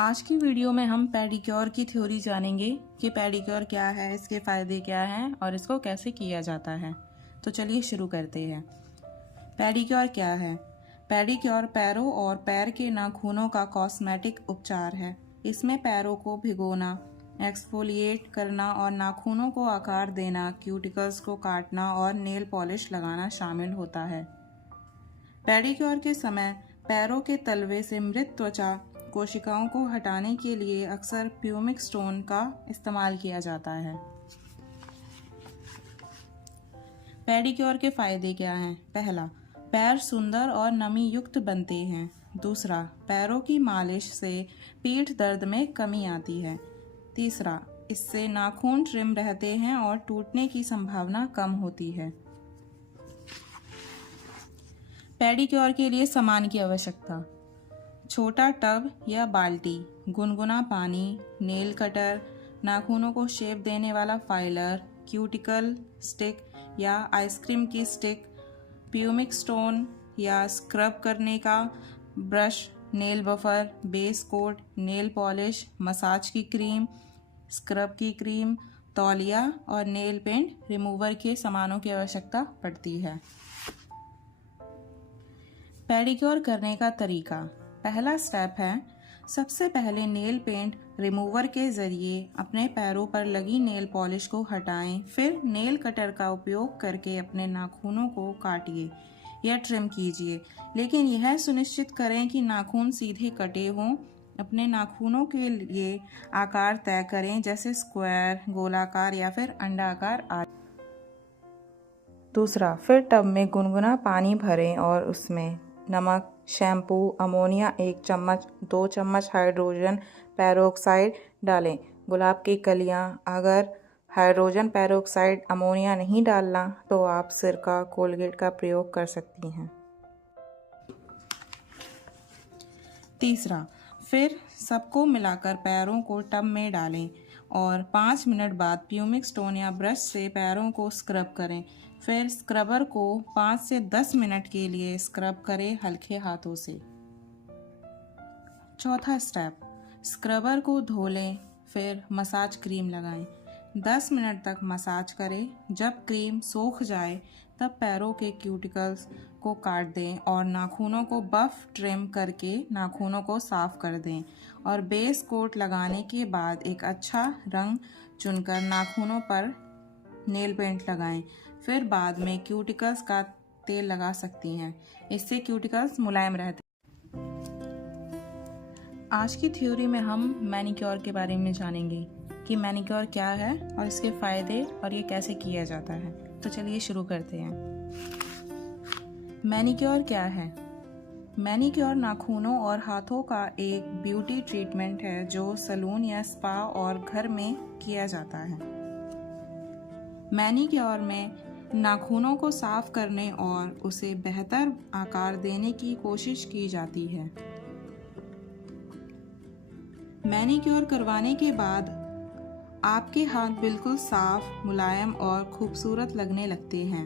आज की वीडियो में हम पेडिक्योर की थ्योरी जानेंगे कि पेडिक्योर क्या है, इसके फ़ायदे क्या हैं और इसको कैसे किया जाता है। तो चलिए शुरू करते हैं। पेडिक्योर क्या है? पेडिक्योर पैरों और पैर के नाखूनों का कॉस्मेटिक उपचार है। इसमें पैरों को भिगोना, एक्सफोलिएट करना और नाखूनों को आकार देना, क्यूटिकल्स को काटना और नेल पॉलिश लगाना शामिल होता है। पेडिक्योर के समय पैरों के तलवे से मृत त्वचा कोशिकाओं को हटाने के लिए अक्सर प्यूमिक स्टोन का इस्तेमाल किया जाता है। पेडिक्योर के फायदे क्या हैं? पहला, पैर सुंदर और नमी युक्त बनते हैं। दूसरा, पैरों की मालिश से पीठ दर्द में कमी आती है। तीसरा, इससे नाखून ट्रिम रहते हैं और टूटने की संभावना कम होती है। पेडिक्योर के लिए सामान की आवश्यकता: छोटा टब या बाल्टी, गुनगुना पानी, नेल कटर, नाखूनों को शेप देने वाला फाइलर, क्यूटिकल स्टिक या आइसक्रीम की स्टिक, प्यूमिक स्टोन या स्क्रब करने का brush, nail buffer, base coat, nail polish, massage की क्रीम, स्क्रब की क्रीम, तौलिया और नेल पेंट रिमूवर के सामानों की आवश्यकता पड़ती है। पेडिक्योर करने का तरीका: पहला स्टेप है, सबसे पहले नेल पेंट रिमूवर के ज़रिए अपने पैरों पर लगी नेल पॉलिश को हटाएं। फिर नेल कटर का उपयोग करके अपने नाखूनों को काटिए या ट्रिम कीजिए, लेकिन यह सुनिश्चित करें कि नाखून सीधे कटे हों। अपने नाखूनों के लिए आकार तय करें, जैसे स्क्वायर, गोलाकार या फिर अंडाकार आदि। दूसरा, फिर टब में गुनगुना पानी भरें और उसमें नमक, शैम्पू, अमोनिया 1 चम्मच, 2 चम्मच हाइड्रोजन पेरोक्साइड डालें। गुलाब की कलियां: अगर हाइड्रोजन पेरोक्साइड अमोनिया नहीं डालना तो आप सिरका, कोलगेट का प्रयोग कर सकती हैं। तीसरा, फिर सबको मिलाकर पैरों को टब में डालें और 5 मिनट बाद प्यूमिक स्टोन या ब्रश से पैरों को स्क्रब करें। फिर स्क्रबर को 5 से 10 मिनट के लिए स्क्रब करें हल्के हाथों से। चौथा स्टेप, स्क्रबर को धो लें, फिर मसाज क्रीम लगाएं। 10 मिनट तक मसाज करें। जब क्रीम सूख जाए तब पैरों के क्यूटिकल्स को काट दें और नाखूनों को बफ ट्रिम करके नाखूनों को साफ कर दें और बेस कोट लगाने के बाद एक अच्छा रंग चुनकर नाखूनों पर नेल पेंट लगाएं। फिर बाद में क्यूटिकल्स का तेल लगा सकती हैं, इससे क्यूटिकल्स मुलायम रहते हैं। आज की थ्योरी में हम मैनिक्योर के बारे में जानेंगे कि मैनिक्योर क्या है और इसके फायदे और ये कैसे किया जाता है। तो चलिए शुरू करते हैं। मैनिक्योर क्या है? मैनिक्योर नाखूनों और हाथों का एक ब्यूटी ट्रीटमेंट है जो सैलून या स्पा और घर में किया जाता है। मैनिक्योर में नाखूनों को साफ करने और उसे बेहतर आकार देने की कोशिश की जाती है। मैनिक्योर करवाने के बाद आपके हाथ बिल्कुल साफ, मुलायम और खूबसूरत लगने लगते हैं।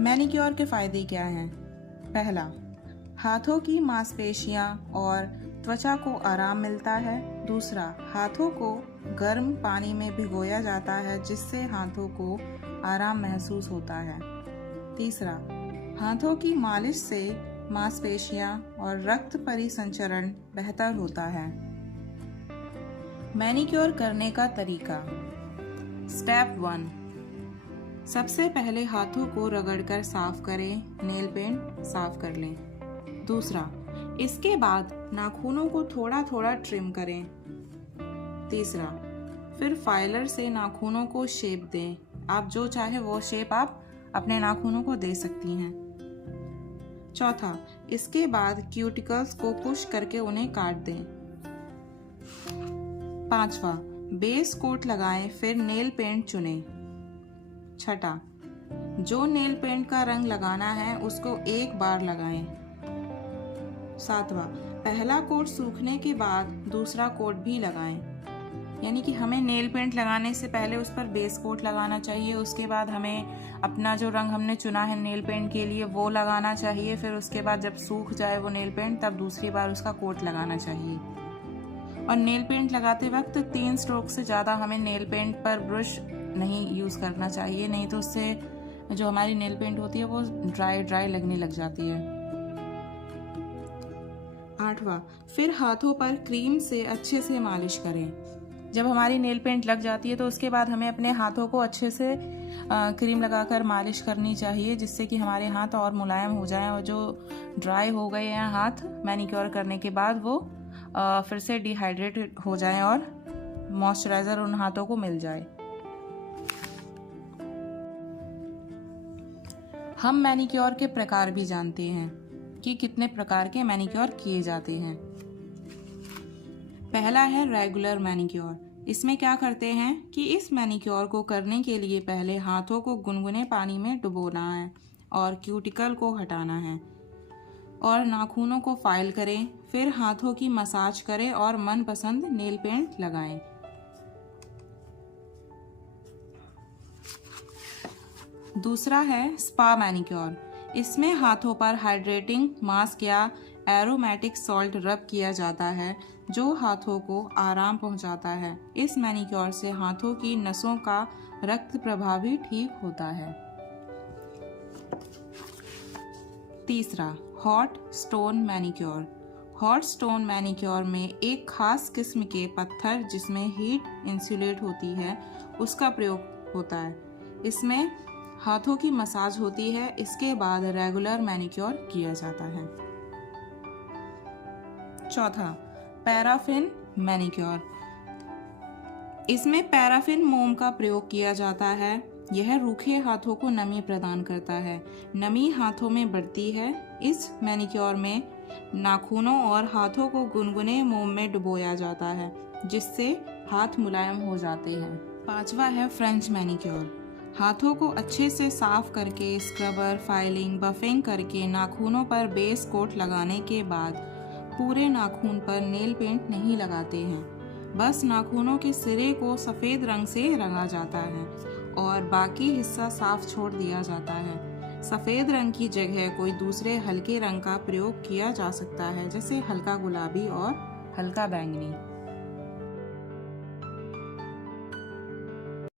मैनिक्योर के फायदे क्या हैं? पहला, हाथों की मांसपेशियां और त्वचा को आराम मिलता है। दूसरा, हाथों को गर्म पानी में भिगोया जाता है जिससे हाथों को आराम महसूस होता है। तीसरा, हाथों की मालिश से मांसपेशियां और रक्त परिसंचरण बेहतर होता है। मैनिक्योर करने का तरीका: स्टेप 1, सबसे पहले हाथों को रगड़कर साफ करें, नेल पेंट साफ कर लें। दूसरा, इसके बाद नाखूनों को थोड़ा थोड़ा ट्रिम करें। तीसरा, फिर फाइलर से नाखूनों को शेप दें। आप जो चाहे वो शेप आप अपने नाखूनों को दे सकती हैं। चौथा, इसके बाद क्यूटिकल्स को पुश करके उन्हें काट दें। पांचवा, बेस कोट लगाएं, फिर नेल पेंट चुनें। छठा, जो नेल पेंट का रंग लगाना है उसको एक बार लगाएं। सातवां, पहला कोट सूखने के बाद दूसरा कोट भी लगाएं। यानी कि हमें नेल पेंट लगाने से पहले उस पर बेस कोट लगाना चाहिए। उसके बाद हमें अपना जो रंग हमने चुना है नेल पेंट के लिए वो लगाना चाहिए। फिर उसके बाद जब सूख जाए वो नेल पेंट तब दूसरी बार उसका कोट लगाना चाहिए। और नेल पेंट लगाते वक्त 3 स्ट्रोक से ज़्यादा हमें नेल पेंट पर ब्रश नहीं यूज़ करना चाहिए, नहीं तो उससे जो हमारी नेल पेंट होती है वो ड्राई लगने लग जाती है। 8वां, फिर हाथों पर क्रीम से अच्छे से मालिश करें। जब हमारी नेल पेंट लग जाती है तो उसके बाद हमें अपने हाथों को अच्छे से क्रीम लगाकर मालिश करनी चाहिए, जिससे कि हमारे हाथ और मुलायम हो जाएं और जो ड्राई हो गए हैं हाथ मैनिक्योर करने के बाद वो फिर से डिहाइड्रेट हो जाएं और मॉइस्चराइज़र उन हाथों को मिल जाए। हम मैनिक्योर के प्रकार भी जानते हैं कि कितने प्रकार के मैनिक्योर किए जाते हैं। पहला है रेगुलर मैनिक्योर। इसमें क्या करते हैं कि इस मैनिक्योर को करने के लिए पहले हाथों को गुनगुने पानी में डुबोना है और क्यूटिकल को हटाना है और नाखूनों को फाइल करें। फिर हाथों की मसाज करें और मनपसंद नेल पेंट लगाएं। दूसरा है स्पा मैनिक्योर। इसमें हाथों पर हाइड्रेटिंग मास्क या एरोमेटिक सॉल्ट रब किया जाता है जो हाथों को आराम पहुंचाता है। इस मैनिक्योर से हाथों की नसों का रक्त प्रवाह भी ठीक होता है। तीसरा, hot stone manicure. Hot stone manicure में एक खास किस्म के पत्थर जिसमें हीट इंसुलेट होती है उसका प्रयोग होता है। इसमें हाथों की मसाज होती है। इसके बाद रेगुलर मैनिक्योर किया जाता है। चौथा, पैराफिन मैनिक्योर। इसमें पैराफिन मोम का प्रयोग किया जाता है। यह रूखे हाथों को नमी प्रदान करता है। नमी हाथों में बढ़ती है। इस मैनिक्योर में नाखूनों और हाथों को गुनगुने मोम में डुबोया जाता है जिससे हाथ मुलायम हो जाते हैं। 5वां है फ्रेंच मैनिक्योर। हाथों को अच्छे से साफ करके स्क्रबर, फाइलिंग, बफिंग करके नाखूनों पर बेस कोट लगाने के बाद पूरे नाखून पर नेल पेंट नहीं लगाते हैं। बस नाखूनों के सिरे को सफ़ेद रंग से रंगा जाता है और बाकी हिस्सा साफ छोड़ दिया जाता है। सफ़ेद रंग की जगह कोई दूसरे हल्के रंग का प्रयोग किया जा सकता है, जैसे हल्का गुलाबी और हल्का बैंगनी।